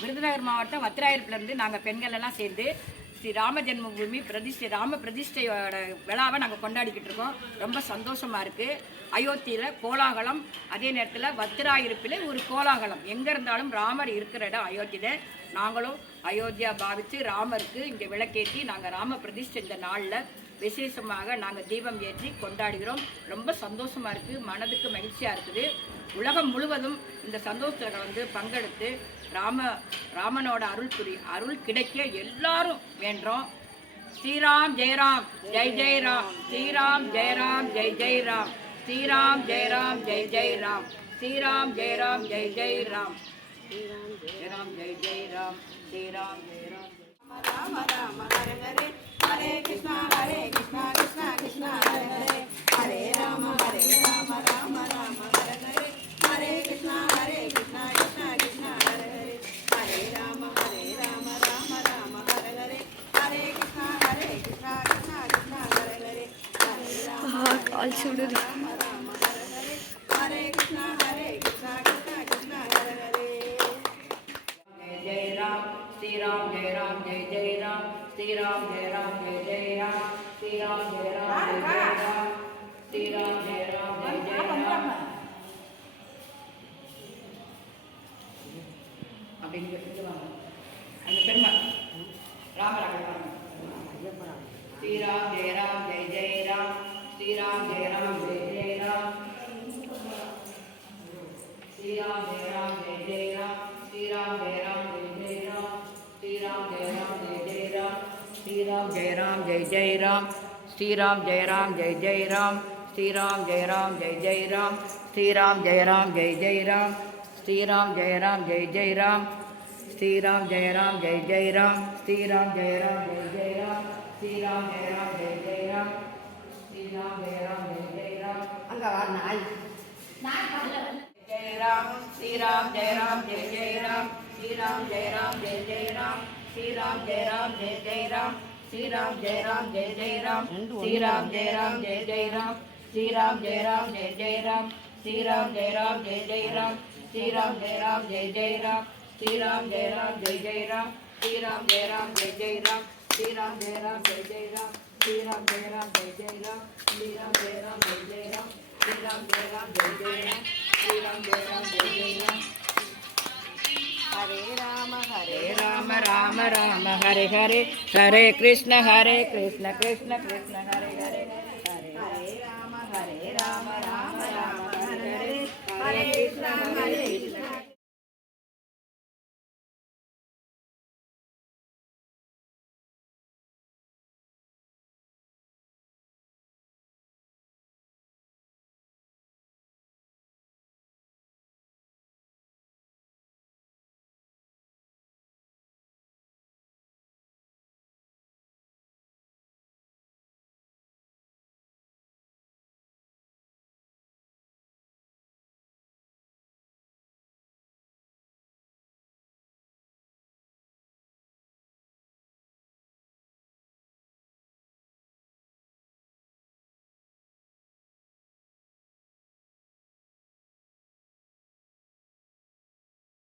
விருதுநகர் மாவட்டம் வத்திராயிருப்பிலேருந்து நாங்கள் பெண்கள் எல்லாம் சேர்ந்து ஸ்ரீ ராம ஜென்மபூமி ராம பிரதிஷ்டையோட விழாவை நாங்கள் கொண்டாடிக்கிட்டு இருக்கோம். ரொம்ப சந்தோஷமாக இருக்குது. அயோத்தியில் கோலாகலம், அதே நேரத்தில் வத்திராயிருப்பில் ஒரு கோலாகலம். எங்கே இருந்தாலும் ராமர் இருக்கிற இடம் அயோத்தியில். நாங்களும் அயோத்தியா பாவித்து ராமருக்கு இங்கே விளக்கேற்றி நாங்கள் ராம பிரதிஷ்டை இந்த நாளில் விசேஷமாக நாங்கள் தீபம் ஏற்றி கொண்டாடுகிறோம். ரொம்ப சந்தோஷமாக இருக்குது, மனதுக்கு மகிழ்ச்சியாக இருக்குது. உலகம் முழுவதும் இந்த சந்தோஷத்தில் பங்கெடுத்து ராமனோட அருள் கிடைக்க எல்லாரும் வேண்டோம். ஸ்ரீராம் ஜெயராம் ஜெய் ஜெயராம், ஸ்ரீராம் ஜெயராம் ஜெய் ஜெயராம், ஸ்ரீராம் ஜெயராம் ஜெய் ஜெயராம், ஸ்ரீராம் ஜெயராம் ஜெய் ஜெயராம், ஸ்ரீராம் ஜெயராம் ஜெய் ஜெயராம், ஸ்ரீராம் ஜெயராம். ராம ராம ஹரே ஹரே, ஹரே கிருஷ்ணா கிருஷ்ணா கிருஷ்ணா ஹரே ஹரே, ஹரே ராம ராம ராம ஹரே ஹரே, ஹரே கிருஷ்ணா கிருஷ்ணா கிருஷ்ணா ஹரே ஹரே, ஹரே ராம ராம ராம ஹரே ஹரே, ஹரே கிருஷ்ணா கிருஷ்ணா கிருஷ்ணா ஹரே ஹரே, ஹரே ராம ராம ஹரே ஹரே, ஹரே கிருஷ்ணா கிருஷ்ணா கிருஷ்ணா ஹரே ஹரே. जय राम श्री राम जय राम जय जय राम, श्री राम जय राम जय जय राम, श्री राम जय राम जय जय राम, श्री राम जय राम जय जय राम. அப்படிங்க சொல்லுவாங்க அந்த பெருமை ராமராஜ. श्री राम जय राम जय जय राम, श्री राम जय राम जय जय राम, श्री राम जय राम जय जय राम, श्री राम जय राम जय जय राम, श्री राम जय राम जय जय राम, श्री राम जय राम जय जय राम, श्री राम जय राम जय जय राम, श्री राम जय राम जय जय राम, श्री राम जय राम जय जय राम, श्री राम जय राम जय जय राम, श्री राम जय राम जय जय राम, श्री राम जय राम जय जय राम, श्री राम जय राम जय जय राम, श्री राम जय राम जय जय राम. அங்க வா நாய் जय राम, श्री राम जय राम जय जय राम, श्री राम जय राम जय जय राम, श्री राम जय राम जय जय राम, श्री राम जय राम जय जय राम, श्री राम जय राम जय जय राम, श्री राम जय राम जय जय राम, श्री राम जय राम जय जय राम, श्री राम जय राम जय जय राम, श्री राम जय राम जय जय राम, श्री राम जय राम जय जय राम, श्री राम जय राम जय जय राम, श्री राम जय राम जय जय राम, श्री राम जय राम जय जय राम, श्री राम जय राम जय जय राम, श्री राम जय राम जय जय राम. हरे राम राम राम हरे हरे, हरे कृष्ण कृष्ण कृष्ण कृष्ण हरे